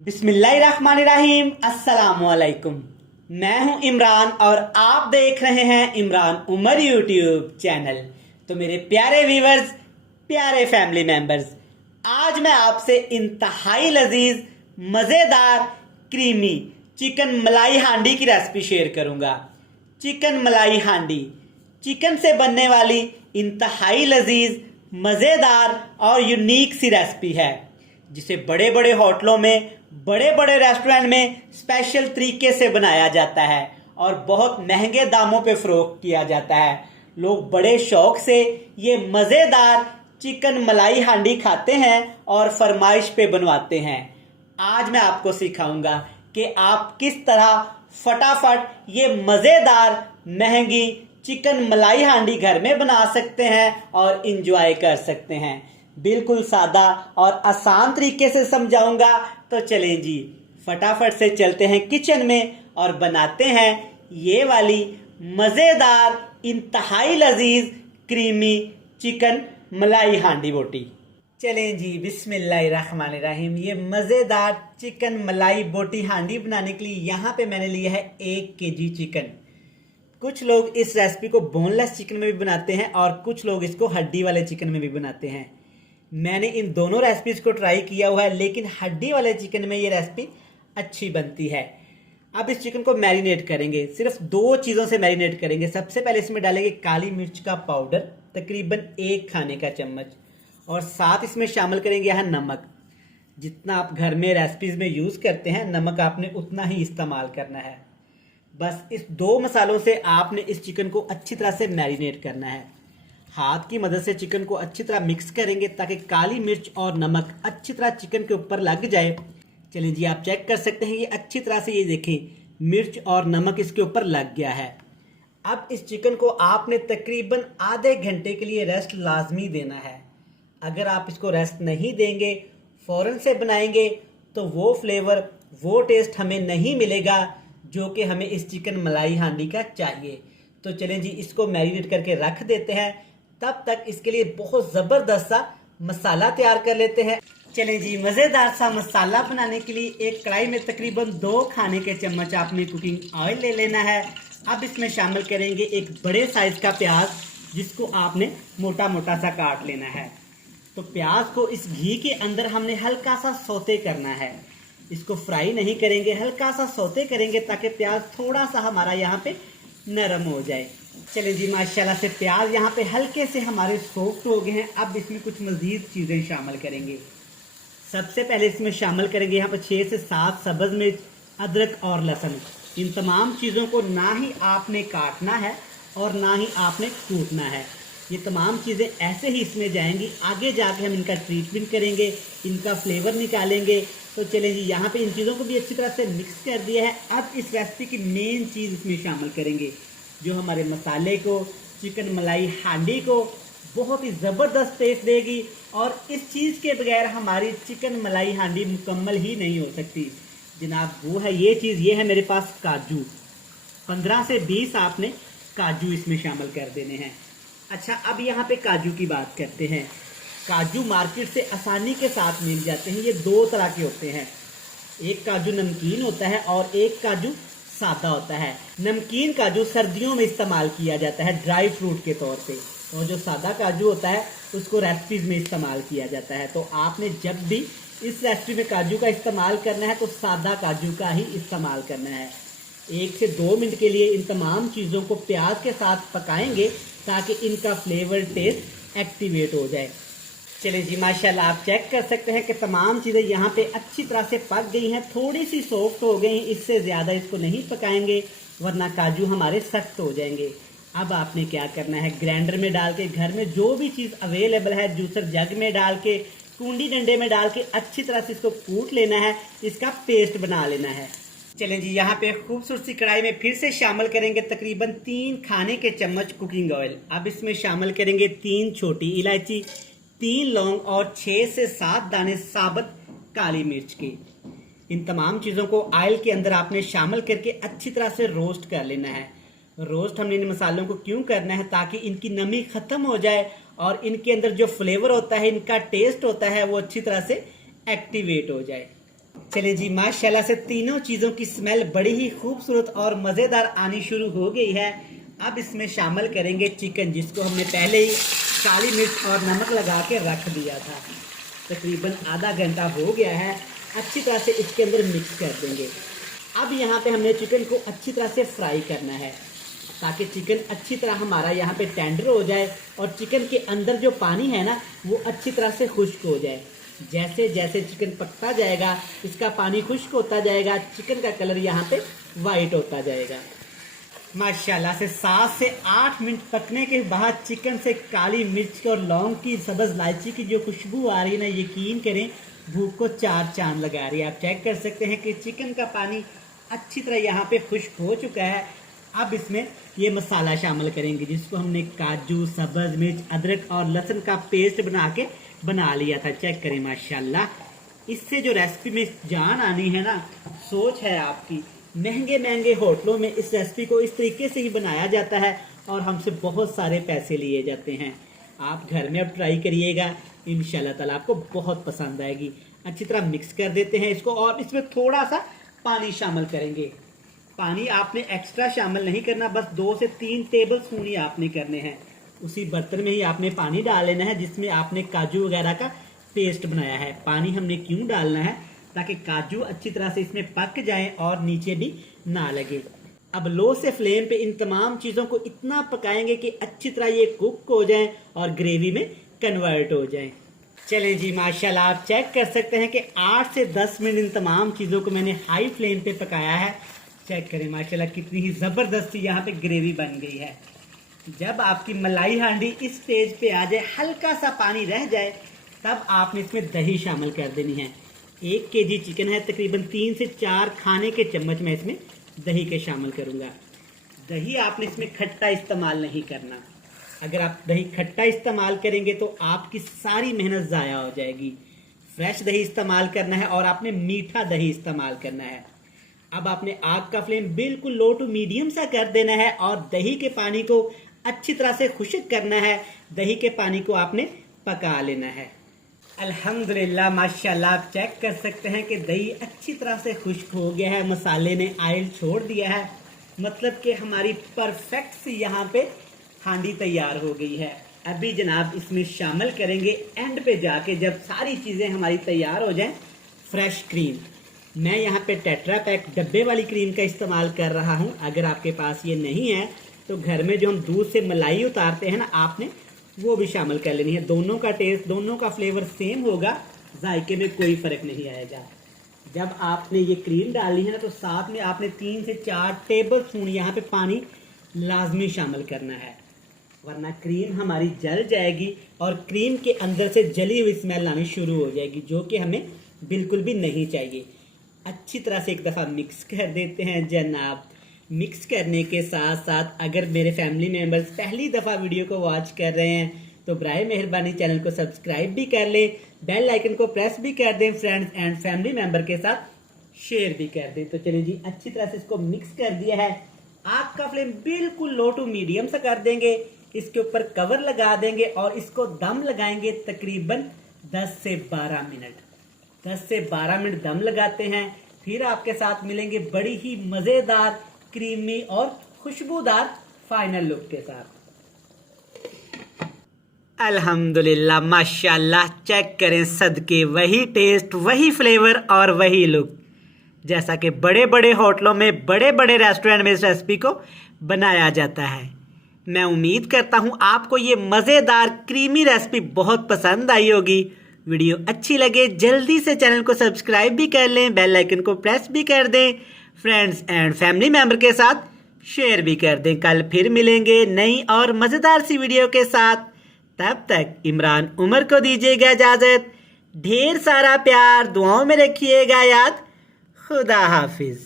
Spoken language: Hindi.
बिस्मिल्लाहिर्रहमानिर्रहीम। अस्सलामुअलैकुम। मैं हूं इमरान और आप देख रहे हैं इमरान उमर यूट्यूब चैनल। तो मेरे प्यारे व्यूवर्स, प्यारे फैमिली मेंबर्स, आज मैं आपसे इंतहाई लजीज मज़ेदार क्रीमी चिकन मलाई हांडी की रेसिपी शेयर करूंगा। चिकन मलाई हांडी चिकन से बनने वाली इंतहाई लजीज मज़ेदार और यूनिक सी रेसिपी है, जिसे बड़े बड़े होटलों में, बड़े बड़े रेस्टोरेंट में स्पेशल तरीके से बनाया जाता है और बहुत महंगे दामों पे फरोख्त किया जाता है। लोग बड़े शौक से ये मज़ेदार चिकन मलाई हांडी खाते हैं और फरमाइश पे बनवाते हैं। आज मैं आपको सिखाऊंगा कि आप किस तरह फटाफट ये मज़ेदार महंगी चिकन मलाई हांडी घर में बना सकते हैं और इंजॉय कर सकते हैं। बिल्कुल सादा और आसान तरीके से समझाऊंगा। तो चलें जी, फटाफट से चलते हैं किचन में और बनाते हैं ये वाली मज़ेदार इंतहाई लजीज क्रीमी चिकन मलाई हांडी बोटी। चलें जी, बिस्मिल्लाहिर्रहमानिर्रहीम। ये मज़ेदार चिकन मलाई बोटी हांडी बनाने के लिए यहाँ पे मैंने लिया है 1 केजी चिकन। कुछ लोग इस रेसिपी को बोनलेस चिकन में भी बनाते हैं और कुछ लोग इसको हड्डी वाले चिकन में भी बनाते हैं। मैंने इन दोनों रेसिपीज़ को ट्राई किया हुआ है, लेकिन हड्डी वाले चिकन में ये रेसिपी अच्छी बनती है। अब इस चिकन को मैरिनेट करेंगे। सिर्फ 2 चीज़ों से मैरिनेट करेंगे। सबसे पहले इसमें डालेंगे काली मिर्च का पाउडर, तकरीबन 1 खाने का चम्मच, और साथ इसमें शामिल करेंगे यहाँ नमक। जितना आप घर में रेसिपीज़ में यूज़ करते हैं, नमक आपने उतना ही इस्तेमाल करना है। बस इस 2 मसालों से आपने इस चिकन को अच्छी तरह से मैरिनेट करना है। हाथ की मदद से चिकन को अच्छी तरह मिक्स करेंगे ताकि काली मिर्च और नमक अच्छी तरह चिकन के ऊपर लग जाए। चलिए जी, आप चेक कर सकते हैं, ये अच्छी तरह से, ये देखें, मिर्च और नमक इसके ऊपर लग गया है। अब इस चिकन को आपने तकरीबन आधे घंटे के लिए रेस्ट लाजमी देना है। अगर आप इसको रेस्ट नहीं देंगे, फ़ौरन से बनाएंगे, तो वो फ्लेवर, वो टेस्ट हमें नहीं मिलेगा जो कि हमें इस चिकन मलाई हांडी का चाहिए। तो चलें जी, इसको मैरिनेट करके रख देते हैं। तब तक इसके लिए बहुत ज़बरदस्त सा मसाला तैयार कर लेते हैं। चलें जी, मज़ेदार सा मसाला बनाने के लिए एक कढ़ाई में तकरीबन 2 खाने के चम्मच आपने कुकिंग ऑयल ले लेना है। अब इसमें शामिल करेंगे एक बड़े साइज़ का प्याज, जिसको आपने मोटा मोटा सा काट लेना है। तो प्याज को इस घी के अंदर हमने हल्का सा सौते करना है। इसको फ्राई नहीं करेंगे, हल्का सा सौते करेंगे ताकि प्याज थोड़ा सा हमारा यहाँ पे नरम हो जाए। चलिए जी, माशाल्लाह से प्याज यहाँ पे हल्के से हमारे सॉफ्ट हो गए हैं। अब इसमें कुछ मज़ीद चीज़ें शामिल करेंगे। सबसे पहले इसमें शामिल करेंगे यहाँ पर 6 से 7 सब्ज़ मिर्च, अदरक और लहसुन। इन तमाम चीज़ों को ना ही आपने काटना है और ना ही आपने कूटना है। ये तमाम चीज़ें ऐसे ही इसमें जाएंगी। आगे जाके हम इनका ट्रीटमेंट करेंगे, इनका फ्लेवर निकालेंगे। तो चलें जी, यहाँ पे इन चीज़ों को भी अच्छी तरह से मिक्स कर दिया है। अब इस रेसिपी की मेन चीज़ इसमें शामिल करेंगे, जो हमारे मसाले को, चिकन मलाई हांडी को बहुत ही ज़बरदस्त टेस्ट देगी। और इस चीज़ के बगैर हमारी चिकन मलाई हांडी मुकम्मल ही नहीं हो सकती जनाब। वो है ये चीज़, ये है मेरे पास काजू। 15 से 20 आपने काजू इसमें शामिल कर देने हैं। अच्छा, अब यहाँ पे काजू की बात करते हैं। काजू मार्केट से आसानी के साथ मिल जाते हैं। ये 2 तरह के होते हैं, एक काजू नमकीन होता है और एक काजू सादा होता है। नमकीन काजू सर्दियों में इस्तेमाल किया जाता है ड्राई फ्रूट के तौर पे, और जो सादा काजू होता है उसको रेसिपीज़ में इस्तेमाल किया जाता है। तो आपने जब भी इस रेसिपी में काजू का इस्तेमाल करना है तो सादा काजू का ही इस्तेमाल करना है। 1 से 2 मिनट के लिए इन तमाम चीज़ों को प्याज के साथ पकाएंगे ताकि इनका फ्लेवर टेस्ट एक्टिवेट हो जाए। चलिए जी, माशाल्लाह आप चेक कर सकते हैं कि तमाम चीज़ें यहाँ पे अच्छी तरह से पक गई हैं, थोड़ी सी सॉफ्ट हो गई हैं। इससे ज़्यादा इसको नहीं पकाएंगे वरना काजू हमारे सख्त हो जाएंगे। अब आपने क्या करना है, ग्राइंडर में डाल के, घर में जो भी चीज़ अवेलेबल है, जूसर जग में डाल के, कुंडी डंडे में डाल के अच्छी तरह से इसको कूट लेना है, इसका पेस्ट बना लेना है। चलें जी, यहाँ पे खूबसूरत सी कढ़ाई में फिर से शामिल करेंगे तकरीबन 3 खाने के चम्मच कुकिंग ऑयल। अब इसमें शामिल करेंगे 3 छोटी इलायची, 3 लौंग और 6 से 7 दाने साबुत काली मिर्च की। इन तमाम चीज़ों को ऑयल के अंदर आपने शामिल करके अच्छी तरह से रोस्ट कर लेना है। रोस्ट हमने इन मसालों को क्यों करना है, ताकि इनकी नमी ख़त्म हो जाए और इनके अंदर जो फ्लेवर होता है, इनका टेस्ट होता है, वो अच्छी तरह से एक्टिवेट हो जाए। चले जी, माशाल्लाह से तीनों चीज़ों की स्मेल बड़ी ही खूबसूरत और मज़ेदार आनी शुरू हो गई है। अब इसमें शामिल करेंगे चिकन, जिसको हमने पहले ही काली मिर्च और नमक लगा के रख दिया था। तकरीबन आधा घंटा हो गया है। अच्छी तरह से इसके अंदर मिक्स कर देंगे। अब यहाँ पे हमने चिकन को अच्छी तरह से फ्राई करना है, ताकि चिकन अच्छी तरह हमारा यहाँ पे टेंडर हो जाए और चिकन के अंदर जो पानी है ना वो अच्छी तरह से खुश्क हो जाए। जैसे जैसे चिकन पकता जाएगा इसका पानी खुश्क होता जाएगा, चिकन का कलर यहाँ पे वाइट होता जाएगा। माशाल्लाह से 7 से 8 मिनट पकने के बाद चिकन से काली मिर्च और लौंग की, सब्ज़ इलायची की जो खुशबू आ रही है ना, यकीन करें भूख को 4 चांद लगा रही है। आप चेक कर सकते हैं कि चिकन का पानी अच्छी तरह यहाँ पे खुश्क हो चुका है। अब इसमें ये मसाला शामिल करेंगे, जिसको हमने काजू, सब्ज़ मिर्च, अदरक और लहसुन का पेस्ट बना लिया था। चेक करें माशाल्लाह, इससे जो रेसिपी में जान आनी है ना, सोच है आपकी। महंगे महंगे होटलों में इस रेसिपी को इस तरीके से ही बनाया जाता है और हमसे बहुत सारे पैसे लिए जाते हैं। आप घर में अब ट्राई करिएगा, इंशाल्लाह ताला आपको बहुत पसंद आएगी। अच्छी तरह मिक्स कर देते हैं इसको और इसमें थोड़ा सा पानी शामिल करेंगे। पानी आपने एक्स्ट्रा शामिल नहीं करना, बस 2 से 3 टेबल स्पून ही आपने करने हैं। उसी बर्तन में ही आपने पानी डाल लेना है जिसमें आपने काजू वगैरह का पेस्ट बनाया है। पानी हमने क्यों डालना है? ताकि काजू अच्छी तरह से इसमें पक जाएं और नीचे भी ना लगे। अब लो से फ्लेम पे इन तमाम चीज़ों को इतना पकाएंगे कि अच्छी तरह ये कुक हो जाएं और ग्रेवी में कन्वर्ट हो जाएं। चलें जी, माशाल्लाह आप चेक कर सकते हैं कि 8 से 10 मिनट इन तमाम चीज़ों को मैंने हाई फ्लेम पे पकाया है। चेक करें माशाल्लाह कितनी ही ज़बरदस्त यहाँ पे ग्रेवी बन गई है। जब आपकी मलाई हांडी इस स्टेज पे आ जाए, हल्का सा पानी रह जाए, तब आपने इसमें दही शामिल कर देनी है। 1 केजी चिकन है, तकरीबन 3 से 4 खाने के चम्मच मैं इसमें दही के शामिल करूँगा। दही आपने इसमें खट्टा इस्तेमाल नहीं करना। अगर आप दही खट्टा इस्तेमाल करेंगे तो आपकी सारी मेहनत ज़ाया हो जाएगी। फ्रेश दही इस्तेमाल करना है और आपने मीठा दही इस्तेमाल करना है। अब आपने आग का फ्लेम बिल्कुल लो टू मीडियम सा कर देना है और दही के पानी को अच्छी तरह से खुश्क करना है। दही के पानी को आपने पका लेना है। अल्हम्दुलिल्लाह माशाल्लाह आप चेक कर सकते हैं कि दही अच्छी तरह से खुश्क हो गया है, मसाले ने आयल छोड़ दिया है, मतलब कि हमारी परफेक्ट सी यहाँ पे हांडी तैयार हो गई है। अभी जनाब इसमें शामिल करेंगे एंड पे जाके, जब सारी चीज़ें हमारी तैयार हो जाएं, फ्रेश क्रीम। मैं यहाँ पे टेट्रा पैक डब्बे वाली क्रीम का इस्तेमाल कर रहा हूँ। अगर आपके पास ये नहीं है तो घर में जो हम दूध से मलाई उतारते हैं ना, आपने वो भी शामिल कर लेनी है। दोनों का टेस्ट, दोनों का फ्लेवर सेम होगा, जायके में कोई फ़र्क नहीं आएगा। जब आपने ये क्रीम डाली है ना, तो साथ में आपने 3 से 4 टेबल स्पून यहाँ पे पानी लाजमी शामिल करना है, वरना क्रीम हमारी जल जाएगी और क्रीम के अंदर से जली हुई स्मेल आनी शुरू हो जाएगी, जो कि हमें बिल्कुल भी नहीं चाहिए। अच्छी तरह से एक दफ़ा मिक्स कर देते हैं जनाब। मिक्स करने के साथ साथ अगर मेरे फैमिली मेम्बर्स पहली दफ़ा वीडियो को वॉच कर रहे हैं तो बराए मेहरबानी चैनल को सब्सक्राइब भी कर लें, बेल आइकन को प्रेस भी कर दें, फ्रेंड्स एंड फैमिली मेम्बर के साथ शेयर भी कर दें। तो चलिए जी, अच्छी तरह से इसको मिक्स कर दिया है। आग का फ्लेम बिल्कुल लो टू मीडियम सा कर देंगे, इसके ऊपर कवर लगा देंगे और इसको दम लगाएंगे तकरीबन 10 से 12 मिनट। 10 से 12 मिनट दम लगाते हैं, फिर आपके साथ मिलेंगे बड़ी ही मज़ेदार, क्रीमी और खुशबूदार फाइनल लुक के साथ। अल्हम्दुलिल्लाह माशाल्लाह, चेक करें सदके, वही टेस्ट, वही फ्लेवर और वही लुक जैसा कि बड़े बड़े होटलों में, बड़े बड़े रेस्टोरेंट में इस रेसिपी को बनाया जाता है। मैं उम्मीद करता हूँ आपको ये मज़ेदार क्रीमी रेसिपी बहुत पसंद आई होगी। वीडियो अच्छी लगे जल्दी से चैनल को सब्सक्राइब भी कर लें, बेल आइकन को प्रेस भी कर दें, फ्रेंड्स एंड फैमिली मेम्बर के साथ शेयर भी कर दें। कल फिर मिलेंगे नई और मज़ेदार सी वीडियो के साथ। तब तक इमरान उमर को दीजिएगा इजाज़त। ढेर सारा प्यार, दुआओं में रखिएगा याद। खुदा हाफिज़।